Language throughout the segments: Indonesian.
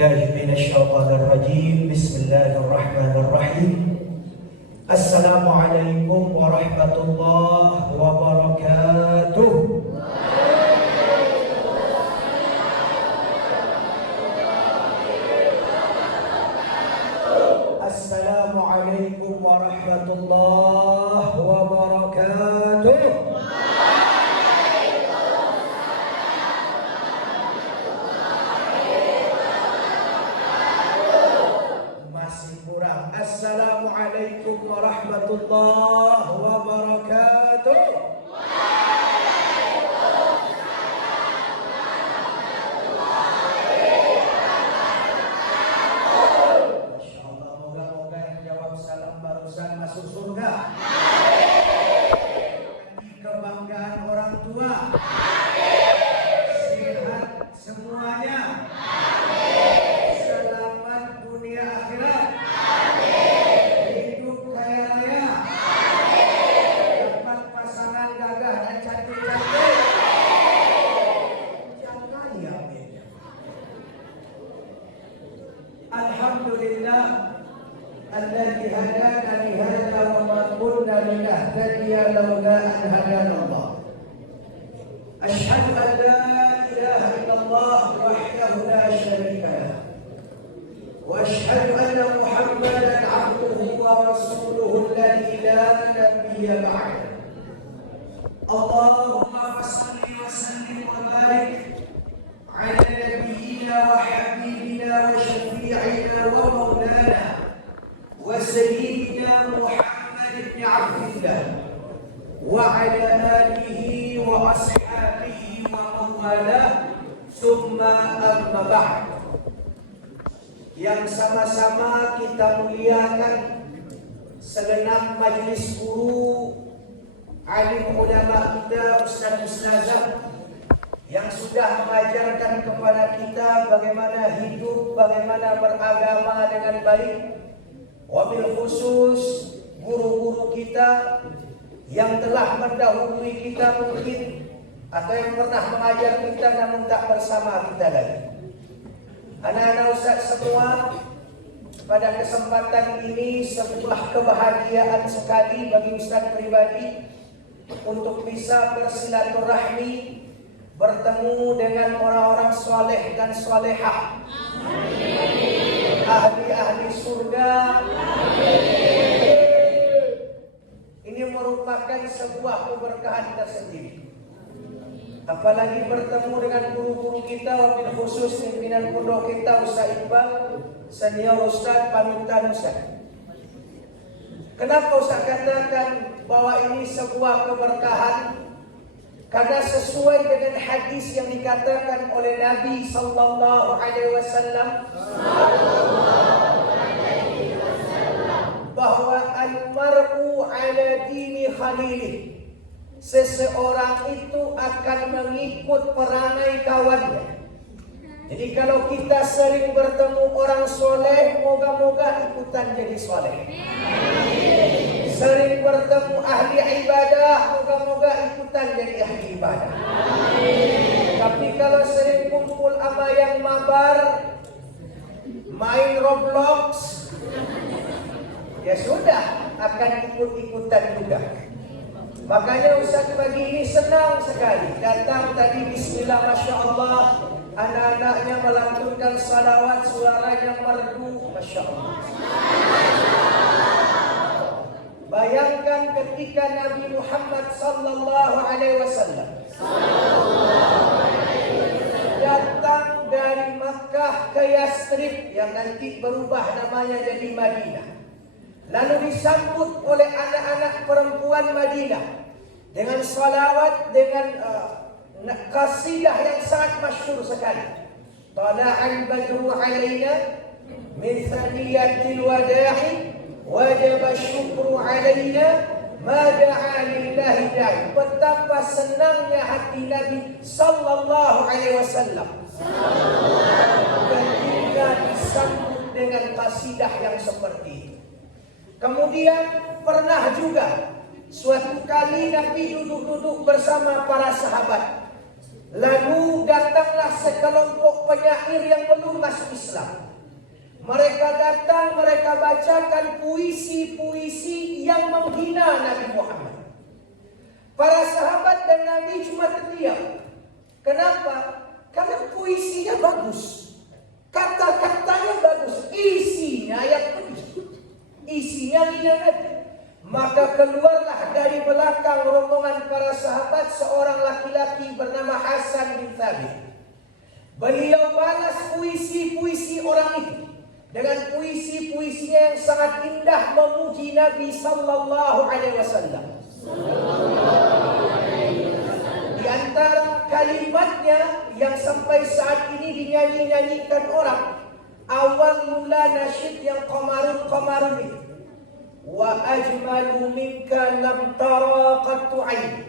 billahi minasyaitonir rajim. Bismillahirrahmanirrahim. Assalamualaikum warahmatullahi wabarakatuh. Assalamualaikum warahmatullahi wabarakatuh. Assalamualaikum warahmatullahi wabarakatuh. Masya Allah, moga-moga yang jawab salam barusan masuk surga. Kebanggaan orang tua. Sehat semuanya. Selamat dunia akhirat. Alhamdulillah alladzi hadana li hadza wa ma kunna linahtadiya laula an hadana Allah. Asyhadu an la ilaha illallah wahdahu la syarika lah. Wa asyhadu anna Muhammadan 'abduhu wa rasuluhu alladzi la nabiyya ba'dahu. Allahumma shalli wa sallim wa barik ala nabiyyina wa habibina wa syafi'ina wa maulana wa sayyidina Muhammad ibn Abdillah wa ala alihi wa ashabihi wa mawalah, summa amma ba'd. Yang sama-sama kita muliakan segenap majlis guru, alim ulama kita, ustaz-ustazah yang sudah mengajarkan kepada kita bagaimana hidup, bagaimana beragama dengan baik. Wabil khusus guru-guru kita yang telah mendahului kita mungkin, atau yang pernah mengajar kita namun tak bersama kita lagi. Anak-anak ustaz semua, pada kesempatan ini sebuah kebahagiaan sekali bagi ustaz pribadi untuk bisa bersilaturahmi, bertemu dengan orang-orang soleh dan solehah, ahli-ahli surga. Ini merupakan sebuah keberkahan tersendiri. Apalagi bertemu dengan guru-guru kita, wabil khusus pimpinan pondok kita Ustaz Iqbal, senior Ustaz, panutan Ustaz. Kenapa Ustaz katakan bahwa ini sebuah keberkahan? Karena sesuai dengan hadis yang dikatakan oleh Nabi sallallahu alaihi wasallam bahwa al-mar'u ala dini khalilih. Seseorang itu akan mengikut perangai kawannya. Jadi kalau kita sering bertemu orang soleh, moga-moga ikutan jadi soleh. Sering bertemu ahli ibadah, moga-moga ikutan jadi ahli ibadah. Tapi kalau sering kumpul sama yang mabar, main Roblox, ya sudah, akan ikut-ikutan juga. Makanya Ustaz pagi ini senang sekali datang tadi, bismillah, masya Allah, anak-anaknya melantunkan salawat, suaranya merdu, masya Allah. Bayangkan ketika Nabi Muhammad sallallahu alaihi wasallam datang dari Makkah ke Yathrib yang nanti berubah namanya jadi Madinah. Lalu disambut oleh anak-anak perempuan Madinah dengan salawat, dengan qasidah yang sangat masyhur sekali. Tala'al badru alaina min thaniyatil wada'i wajib syukru alaina ma da'a lillahi da'i. Betapa senangnya hati Nabi sallallahu alaihi wasallam ketika disambut dengan qasidah yang seperti itu. Kemudian pernah juga suatu kali Nabi duduk-duduk bersama para sahabat. Lalu datanglah sekelompok penyair yang belum masuk Islam. Mereka datang, mereka bacakan puisi-puisi yang menghina Nabi Muhammad. Para sahabat dan Nabi cuma terdiam. Kenapa? Karena puisinya bagus, kata-katanya bagus, isinya ayat pedih, isinya hina Nabi. Maka keluarlah dari belakang rombongan para sahabat seorang laki-laki bernama Hasan bin Thabit. Beliau balas puisi-puisi orang itu dengan puisi-puisi yang sangat indah memuji Nabi sallallahu alaihi wasallam. Di antara kalimatnya yang sampai saat ini dinyanyi-nyanyikan orang, awal mula nasyid yang qamarun ini. Wa ajmalu minka lam tara qattu ain.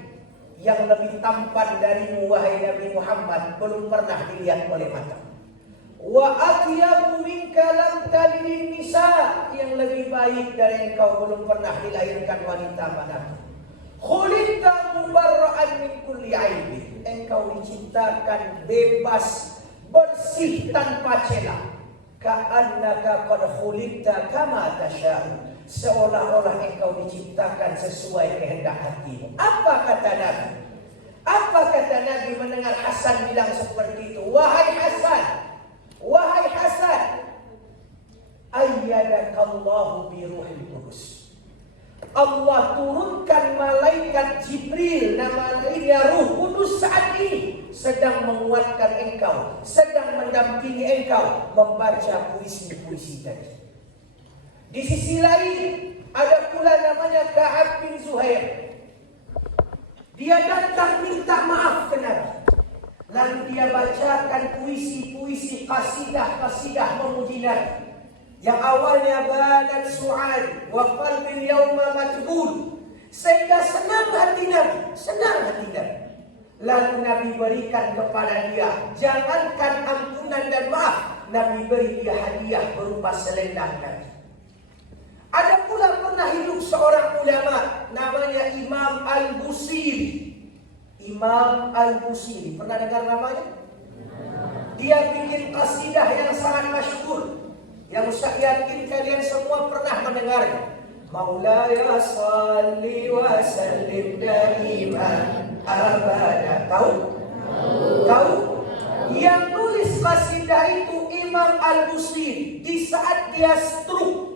Yang lebih tampan darimu wahai Nabi Muhammad belum pernah dilihat oleh mata. Wa atyabu minka lam talidin nisa. Yang lebih baik dari engkau belum pernah dilahirkan wanita manapun. Khuliqta mubarra'an min kulli aibin. Engkau diciptakan bebas, bersih tanpa celah. Ka'annaka qad khuliqta kama tasya'u. Seolah-olah engkau diciptakan sesuai kehendak hatimu. Apa kata Nabi? Apa kata Nabi mendengar Hasan bilang seperti itu? Wahai Hasan, wahai Hasan, ayyadakallahu bi ruhil qudus. Allah turunkan malaikat Jibril, namanya Ruh Kudus saat ini sedang menguatkan engkau, sedang mendampingi engkau membaca puisi-puisi tadi. Di sisi lain ada pula namanya Ka'ab bin Zuhair. Dia datang minta maaf ke Nabi. Lalu dia bacakan puisi-puisi, kasidah-kasidah memuji Nabi. Yang awalnya badan su'ad wa qalbil yawma matbul. Sehingga senang hati Nabi, senang hati Nabi. Lalu Nabi berikan kepada dia, jangankan ampunan dan maaf, Nabi beri dia hadiah berupa selendang Nabi. Ada pula pernah hidup seorang ulama namanya Imam Al-Busiri. Imam Al-Busiri, pernah dengar namanya? Dia bikin qasidah yang sangat masyhur, yang saya yakin kalian semua pernah mendengarnya. Maulaya salli wa sallim daiman abada. Tahu? Tahu? Yang nulis qasidah itu Imam Al-Busiri di saat dia stroke.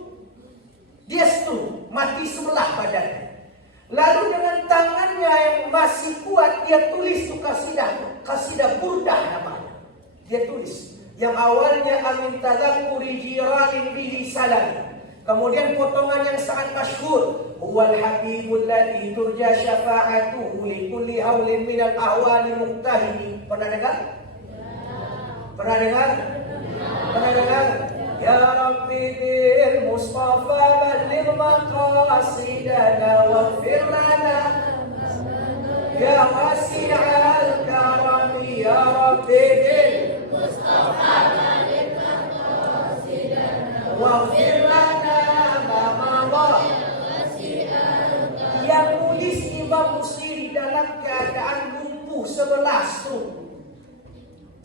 Dia mati sebelah badannya. Lalu dengan tangannya yang masih kuat dia tulis tuh kasidah burdah namanya. Dia tulis yang awalnya amin tadzakkuri jiranin bihi salam. Kemudian potongan yang sangat masyhur, wal habibul ladzi turja syafa'atuhu li kulli haulin minal ahwali muqtahidi. Pernah dengar? Pernah dengar? Pernah dengar? Ya Rabbi bil Mustafa balligh maqasidana waghfir lana ya wasi'al karami ya Rabbi bil Mustafa balligh maqasidana waghfir lana ma madha. Yang nulis Imam Busiri dalam keadaan lumpuh sebelah stroke.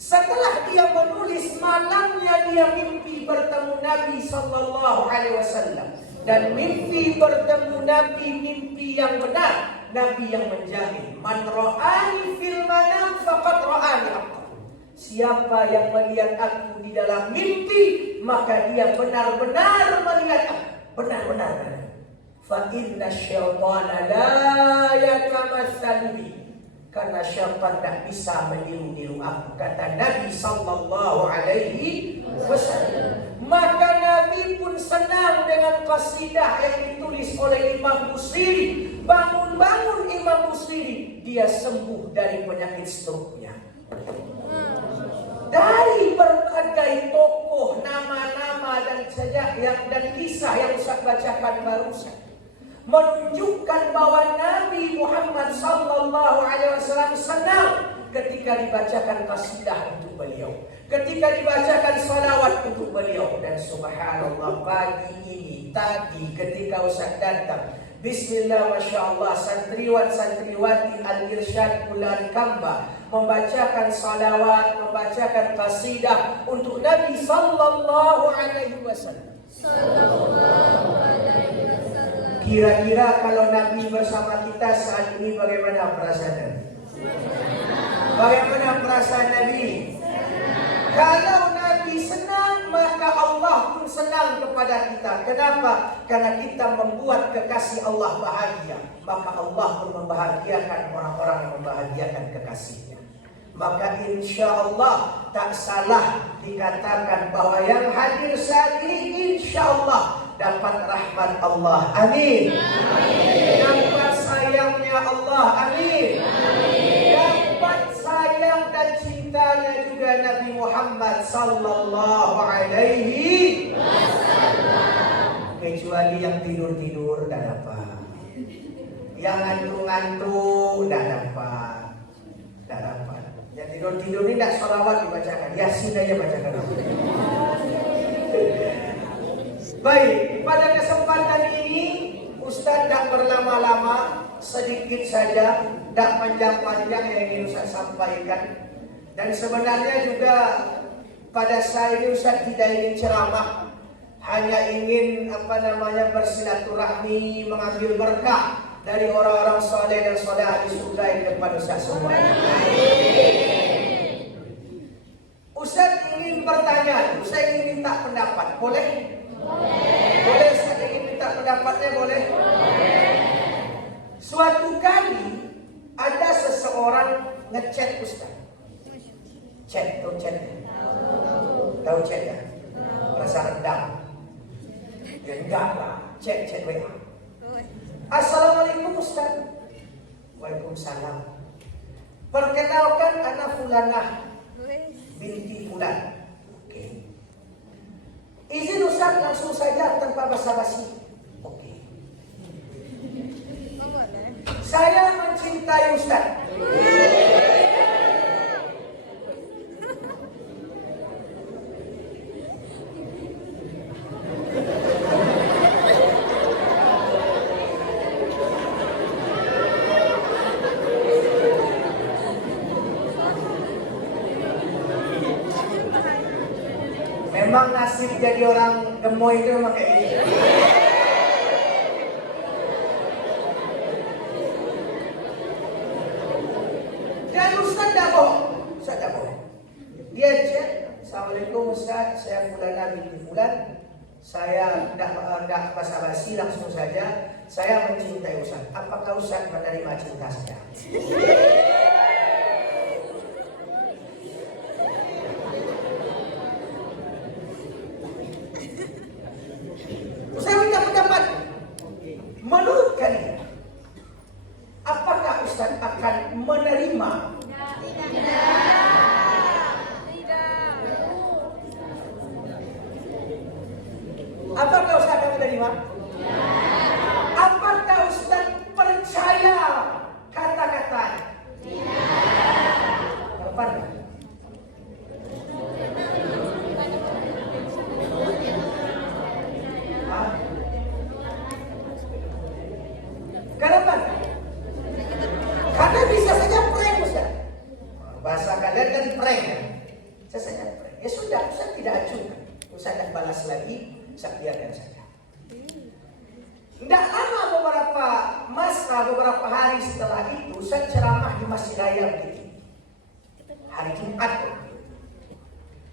Setelah dia menulis, malamnya dia mimpi bertemu Nabi sallallahu alaihi wasallam, dan mimpi bertemu Nabi mimpi yang benar. Nabi yang menjamin, man ra'ani fil manam faqad ra'ani haqqan. Siapa yang melihat aku di dalam mimpi, maka dia benar-benar melihat aku, benar-benar. Fa inna syaitana la yatamatsalu bi. Karena syaitan tak bisa meniru-niru aku, kata Nabi sallallahu alaihi wasallam. Maka Nabi pun senang dengan qasidah yang ditulis oleh Imam Busiri. Bangun-bangun Imam Busiri, dia sembuh dari penyakit stroke-nya. Dari berbagai tokoh, nama-nama dan kisah yang Ustaz bacakan barusan, menunjukkan bahwa Nabi Muhammad sallallahu alaihi wasallam senang ketika dibacakan qasidah untuk beliau, ketika dibacakan salawat untuk beliau. Dan subhanallah, pagi ini tadi ketika Ustaz datang, bismillah, masya Allah, santriwan santriwati Al-Irsyad Bulan Kamba membacakan salawat, membacakan qasidah untuk Nabi sallallahu alaihi wasallam. Kira-kira kalau Nabi bersama kita saat ini bagaimana perasaan Nabi? Bagaimana perasaan Nabi? Kalau Nabi senang, maka Allah pun senang kepada kita. Kenapa? Karena kita membuat kekasih Allah bahagia. Maka Allah pun membahagiakan orang-orang yang membahagiakan kekasihnya. Maka insya Allah tak salah dikatakan bahwa yang hadir saat ini insya Allah dapat rahmat Allah. Amin. Dapat sayangnya Allah. Amin. Dapat sayang dan cintanya juga Nabi Muhammad sallallahu alaihi wasallam. Kecuali yang tidur-tidur tidak dapat. Yang ngantuk-ngantuk tidak dapat. Tidak dapat. Yang tidur-tidur ini tidak sholawat dibacakan. Yasin aja bacakan. Baik, pada kesempatan ini Ustaz tidak berlama-lama, sedikit saja, tidak panjang-panjang yang ingin Ustaz sampaikan. Dan sebenarnya juga pada saya ini Ustaz tidak ingin ceramah, hanya ingin bersilaturahmi, mengambil berkah dari orang-orang soleh dan solehah di surga yang depan Ustaz semuanya. Ustaz ingin bertanya, Ustaz ingin minta pendapat, boleh? Boleh, Ustaz ingin minta pendapatnya, boleh? Suatu kali ada seseorang ngechat Ustaz. Chat, tahu chat? Tahu chat ya? Rasa rendang. Ya enggak lah, chat WA. Assalamualaikum Ustaz. Waalaikumsalam. Perkenalkan anak fulanah binti fulan. Oke. Izin Ustaz langsung saja tanpa basa-basi. Oke. Saya mencintai Ustaz. Memang nasib jadi orang gemoy itu memang kayak gini. Dan Ustaz tidak bohong. Ustaz tidak bohong. Dia chat, Assalamualaikum Ustaz, saya Fulana binti Fulan. Saya tidak basa-basi, langsung saja. Saya mencintai Ustaz. Apakah Ustaz menerima cinta saya? Menurut kalian, apakah Ustaz akan menerima? Tidak. Apakah Ustaz akan menerima? Apakah Ustaz percaya kata-katanya? Kenapa? Kenapa? Karena bisa saja prank Ustaz. Bahasa kalian kan prank ya. Bisa saja prank. Ya sudah, Ustaz tidak acuhkan. Ustaz tidak balas lagi, Ustaz biarkan saja. Tidak lama beberapa hari setelah itu Ustaz ceramah di Masjid Raya begitu. Hari Jumat.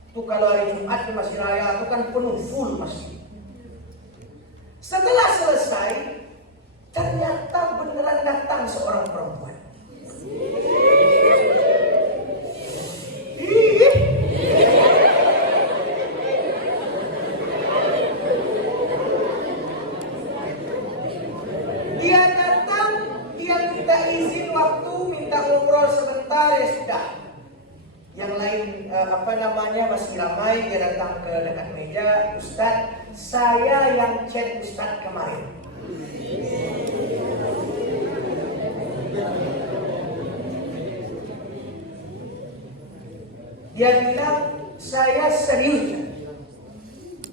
Itu kalau hari Jumat di Masjid Raya itu kan penuh full masjid. Setelah selesai, ternyata beneran datang seorang perempuan. Dia datang, dia minta izin waktu, minta ngobrol sebentar, ya sudah. Yang lain masih ramai, dia datang ke dekat meja. Ustaz, saya yang chat Ustaz kemarin. Dia bilang, saya serius.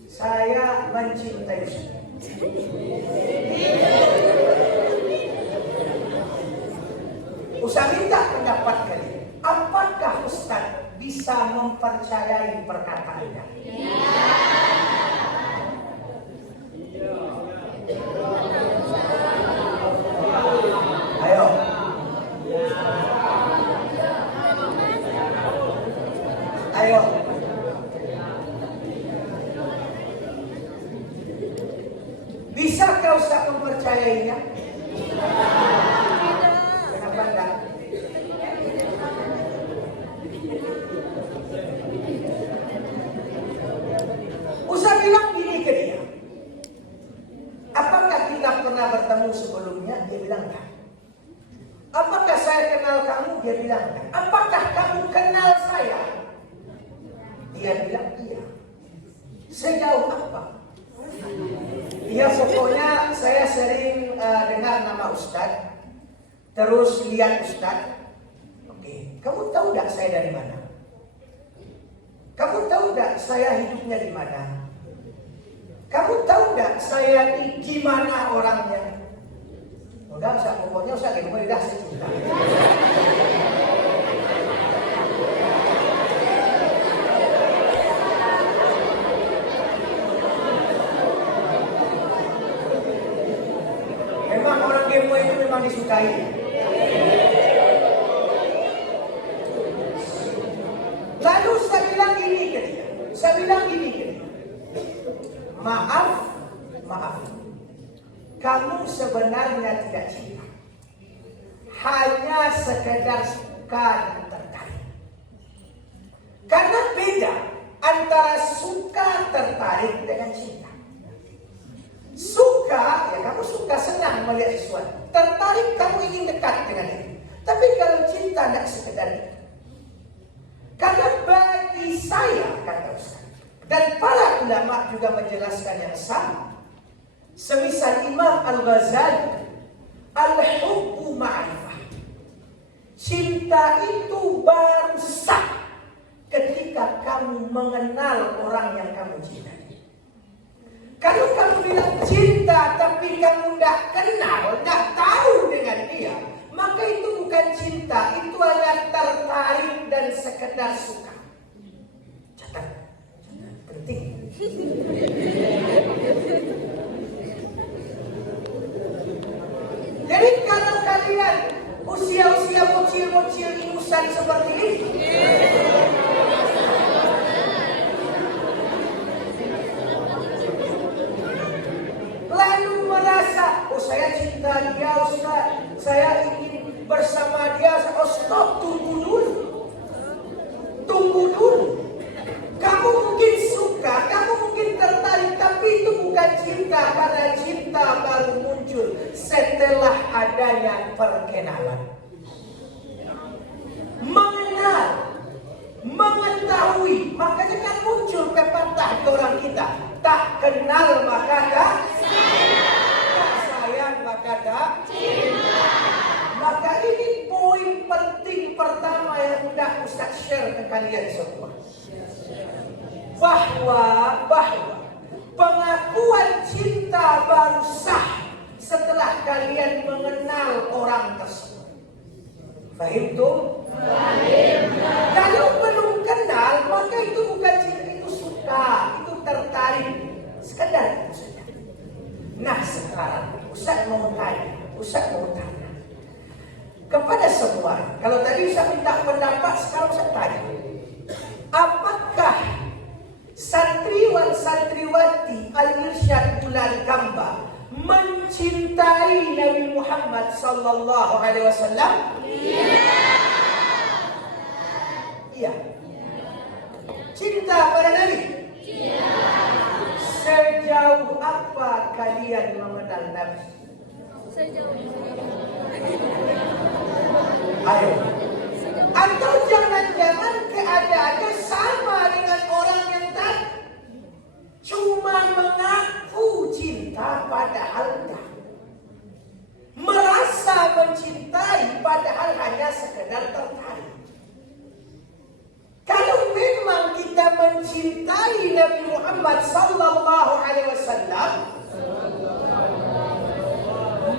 Saya mencintai Ustaz. Ustaz minta pendapat kalian. Apa bisa mempercayai perkataannya? Ayo. Ayo. Bisakah Ustaz mempercayainya? Kenapa enggak? Ustaz bilang gini ke dia. Apakah kita pernah bertemu sebelumnya? Dia bilang enggak. Apakah saya kenal kamu? Dia bilang enggak. Apakah kamu kenal saya? Dia bilang iya. Sejauh apa? Ya pokoknya saya sering dengar nama Ustadz, terus lihat Ustadz. Oke, kamu tahu enggak saya dari mana? Kamu tahu enggak saya hidupnya di mana? Kamu tahu enggak saya ini gimana orangnya? Udah, pokoknya Ustadz gitu, udah saya cinta. Memang orang demo itu memang disukai. Lalu saya bilang gini ke dia. Maaf. Kamu sebenarnya tidak cinta. Hanya sekedar suka dan tertarik. Karena beda antara suka tertarik dengan cinta. Suka, ya kamu suka senang melihat sesuatu. Tertarik, kamu ingin dekat dengan itu. Tapi kalau cinta tidak sekedar itu. Karena bagi saya, kata Ustaz, dan para ulama juga menjelaskan yang sama. Semisal Imam Al-Ghazali, al-hubbu ma'rifah. Cinta itu baru sah ketika kamu mengenal orang yang kamu cintai. Kalau kamu bilang cinta tapi kamu tidak kenal, tidak tahu dengan dia, maka itu bukan cinta, itu hanya tertarik dan sekedar suka. Catat, penting. Jadi kalau kalian usia-usia bocil-bocil ingusan seperti ini, lalu merasa, oh saya cinta dia Ustaz, saya ingin bersama dia, oh stop, tunggu dulu. Kamu mungkin suka, kamu mungkin tertarik, tapi itu bukan cinta, karena cinta baru muncul setelah adanya perkenalan. Mengenal, mengetahui, makanya kan muncul pepatah di orang kita, tak kenal maka tak sayang maka tak cinta. Maka ini poin penting pertama yang hendak Ustaz share ke kalian semua. Bahwa pengakuan cinta baru sah setelah kalian mengenal orang tersebut. Fahim tuh? Kalau belum kenal, maka itu bukan cinta, itu suka, itu tertarik, sekedar itu saja. Nah sekarang Ustaz mau tanya kepada semua. Kalau tadi Ustaz minta pendapat, sekarang Ustaz tanya, apakah santriwan-santriwati Al-Irsyad Bulan Gamba mencintai Nabi Muhammad sallallahu alaihi wasallam? Iya. Cinta pada Nabi? Iya. Sejauh apa kalian mengenal Nabi? Ayo. Atau jangan-jangan keadaannya sama dengan orang yang tadi, cuma mengaku cinta padahal tidak, merasa mencintai padahal hanya sekedar tertarik. Kalau memang kita mencintai Nabi Muhammad sallallahu alaihi wasallam,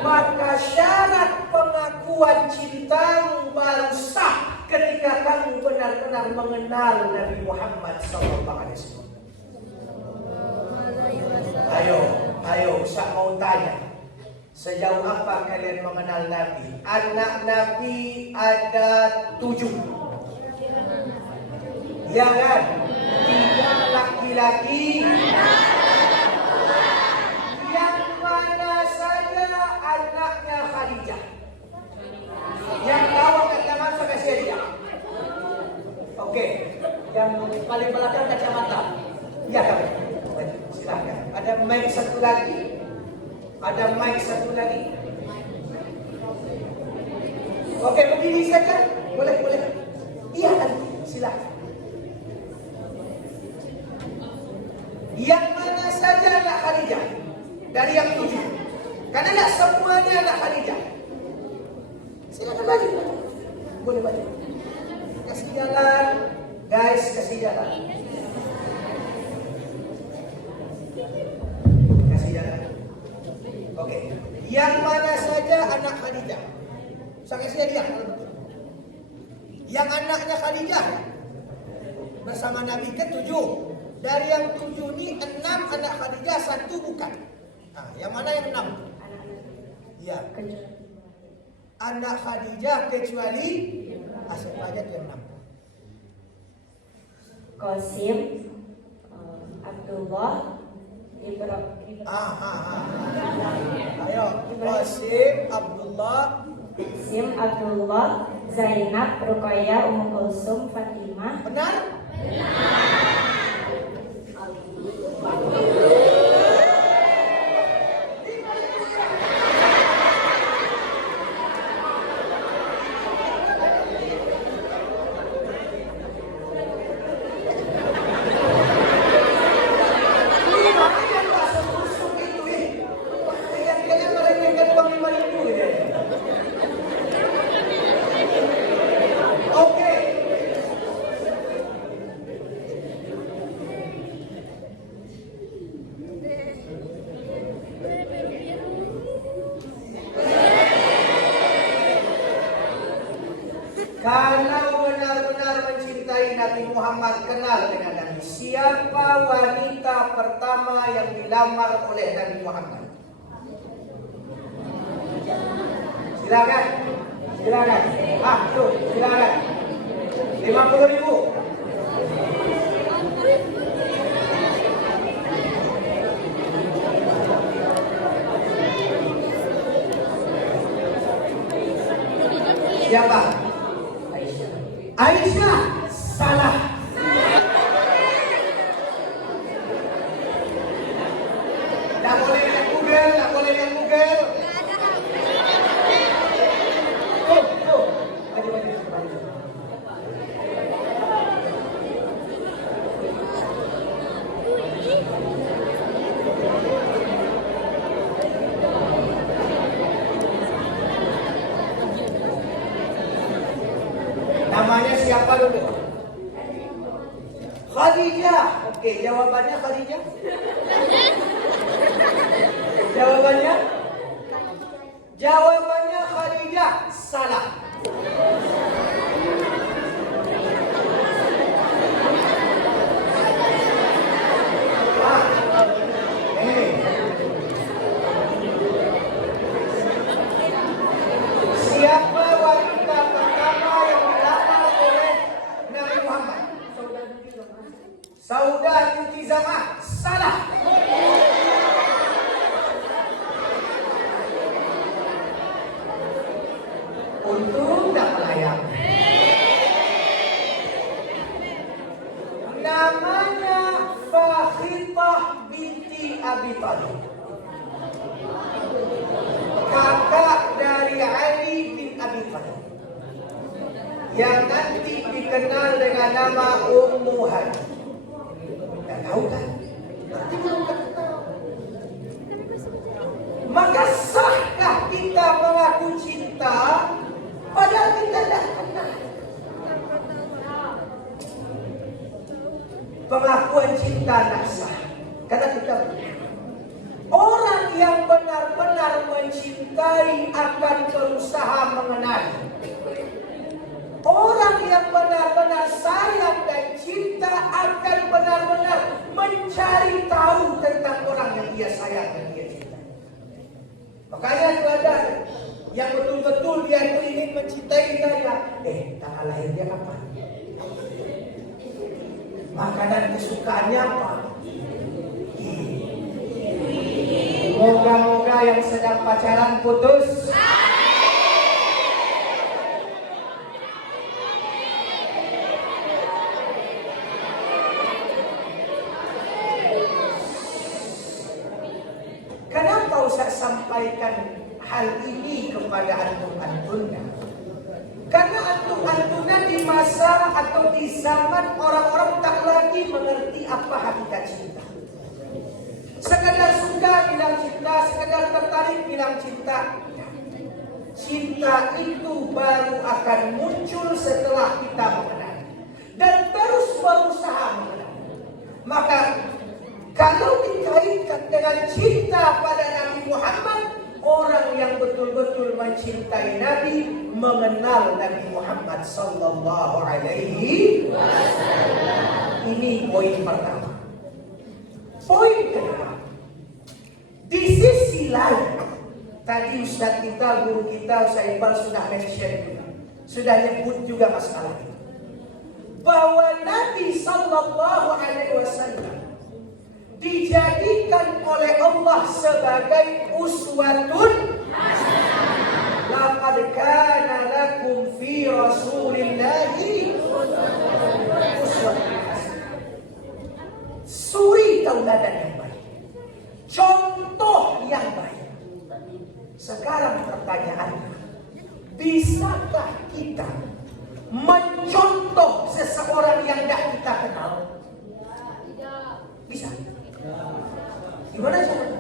maka syarat pengakuan cintamu baru sah ketika kamu benar-benar mengenal Nabi Muhammad SAW? Ayo, saya mau tanya. Sejauh apa kalian mengenal Nabi? Anak Nabi ada 7. Ya kan? 3 laki-laki. Yang mana saja anaknya Khadijah? Yang tahu angkat tangan saya kasih dia. Oke. Yang paling belakang kacamata. Ya kan? Silakan. Ada mic satu lagi. Oke, berdiri saja. Boleh. Iya kan? Silakan. Yang mana saja anak Khadijah? Dari yang 7. Karena tidak semuanya anak Khadijah. Silakan lagi. Boleh baju. Kasih jalan. Guys, kasih jalan. Oke. Yang mana saja anak Khadijah? Saya kasih dia. Yang anaknya Khadijah bersama Nabi ke-7. Dari yang 7 ini 6 anak Khadijah, 1 bukan. Nah, yang mana yang 6? Ya. Anak Khadijah kecuali siapa aja yang 6? Qasim, Abdullah, Ibrahim. Ayo, Qasim, Abdullah, Zainab, Ruqayyah, Ummu Kulsum, Fatimah. Benar? Kalau benar-benar mencintai Nabi Muhammad, kenal dengan Nabi. Siapa wanita pertama yang dilamar oleh Nabi Muhammad? Silakan. Silakan. 50.000. Siapa? Aisyah. Salah. Tak boleh lihat Google. Maju. Namanya siapa dulu? Khadijah. Oke, jawabannya Khadijah. Jawabannya Khadijah. Salah. Siapa wanita pertama yang dilamar oleh Nabi Muhammad? Saudah binti Zam'ah. Salah. Untung tak melayang. Namanya Fakhitah binti Abi Thalib, kakak dari Ali bin Abi Thalib, yang nanti dikenal dengan nama Ummu Hani. Tak tahu kan? Nanti belum tahu. Maka sahkah kita mengaku cinta padahal kita tidak kenal? Pengakuan cinta tak sah. Kata kita, orang yang benar-benar mencintai akan berusaha mengenali. Orang yang benar-benar sayang dan cinta akan benar-benar mencari tahu tentang orang yang dia sayang dan dia cinta. Makanya itu ada yang betul-betul dia itu ingin mencintai saya. Tanggal lahir dia kapan? Makanan kesukaannya apa? Moga-moga yang sedang pacaran putus. Kenapa Ustaz sampaikan hal ini kepada antum-antumnya? Karena antum-antumnya di masa atau di zaman orang-orang tak lagi mengerti apa hakikat cinta. Sekedar suka bilang cinta, sekedar tertarik bilang cinta. Cinta itu baru akan muncul setelah kita mengenal dan terus berusaha mengenal. Maka kalau dikaitkan dengan cinta pada Nabi Muhammad, orang yang betul-betul mencintai Nabi, mengenal Nabi Muhammad sallallahu alaihi wasallam. Ini poin pertama. Poin kedua, di sisi lain, tadi Ustaz kita, guru kita, Ustaz Iqbal sudah mention juga, sudah nyebut juga masalah itu, bahwa Nabi sallallahu alaihi wasallam dijadikan oleh Allah sebagai uswatun hasanah. Laqad kana lakum fi Rasulillahi uswatun hasanah. Suri tauladan yang baik, contoh yang baik. Sekarang pertanyaannya, bisakah kita mencontoh seseorang yang tidak kita kenal? Bisa. Gimana caranya?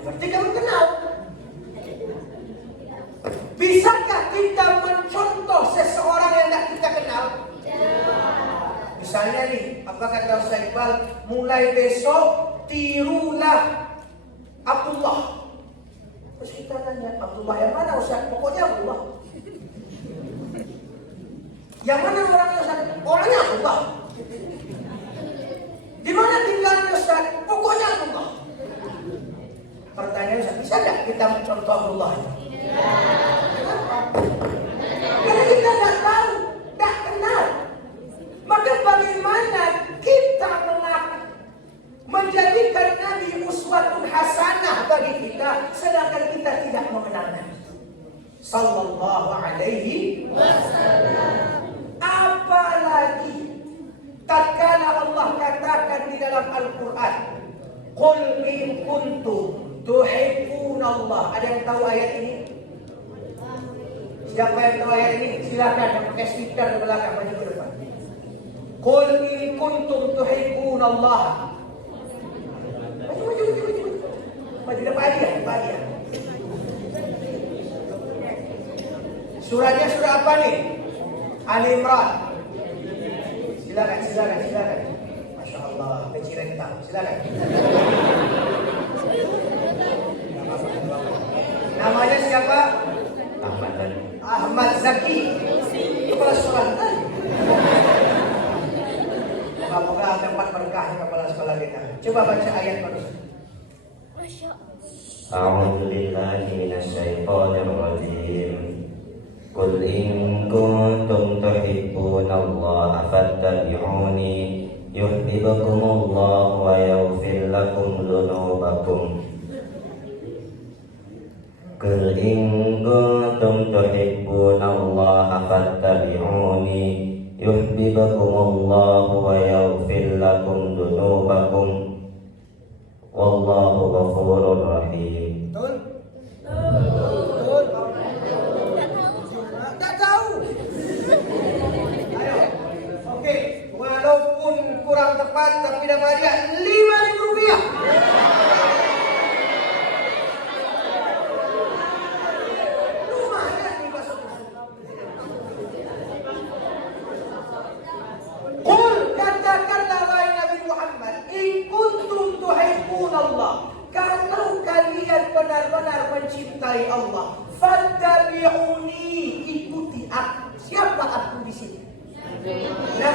Berarti kamu kenal. Bisakah kita mencontoh seseorang yang tidak kita kenal? Misalnya nih, apa kata Ustaz Iqbal? Mulai besok tirulah Abdullah. Terus kita tanya, Abdullah yang mana Ustaz? Pokoknya Abdullah. Yang mana orangnya Ustaz? Orangnya Abdullah. Di mana tinggalnya Ustaz? Pokoknya Abdullah. Pertanyaan Ustaz, bisa tidak kita mencontoh Abdullah? Kenapa? Karena kita tidak tahu, tidak kenal. Maka bagaimana kita menjadikan Nabi uswatun hasanah bagi kita, sedangkan kita tidak mengenal Nabi sallallahu alaihi wasallam? Apalagi tatkala Allah katakan di dalam Al-Quran, Qul in kuntum tuhibbunallah. Ada yang tahu ayat ini? Siapa yang tahu ayat ini? Silakan yang pakai speaker di belakang, maju ke depan. Qul in kuntum tuhibbunallah. Maju. Maju depan dia. Surahnya surah apa nih? Ali Imran. Silakan. Masya Allah, kecilan hitam. Silakan. Namanya siapa? Ahmad Zaki. Kepala sekolah kita. Semoga dapat berkahnya kepala sekolah kita. Coba baca ayat baru. A'udzu billahi minasyaitonir rajim. Qul in kuntum tuhibbunallaha fattabi'uni yuhibbukumullahu wa yaghfir lakum dzunubakum. Qul in kuntum tuhibbunallaha fattabi'uni yuhibbukumullahu wa yaghfir lakum dzunubakum. Wallahu ghafurur rahim. Betul? Tak tahu. Ayo. Oke, walaupun kurang tepat tapi dapat dia Rp5.000. Lumayan nih masuk. Qul, katakanlah wahai Nabi Muhammad, in kuntum tuhibbunallah. Kalau kalian benar-benar mencintai Allah, fattabi'uni, ikuti aku. Siapa aku di sini? Nah,